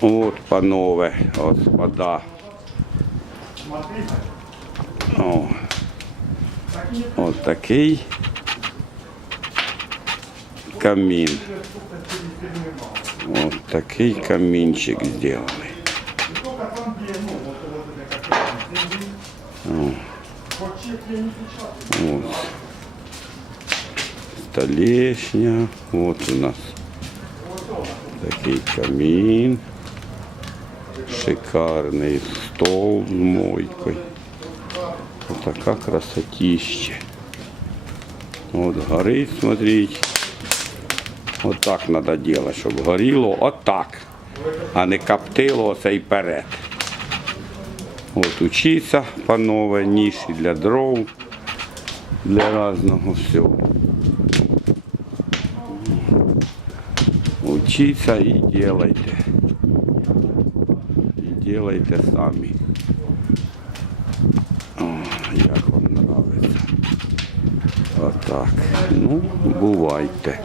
От, панове, господа. О. От такий камін. От такий камінчик зробили. Вот. Столешня. Вот у нас такий камин. Шикарный стол с мойкой. Вот такая красотища. Вот горит, смотрите. Вот так надо делать, чтобы горело. Вот так. А не коптило оцей перед. От учиться, панове, ніші для дров, для різного всього. Учиться і делайте. І делайте самі. О, як вам подобається. Отак. Ну, бувайте.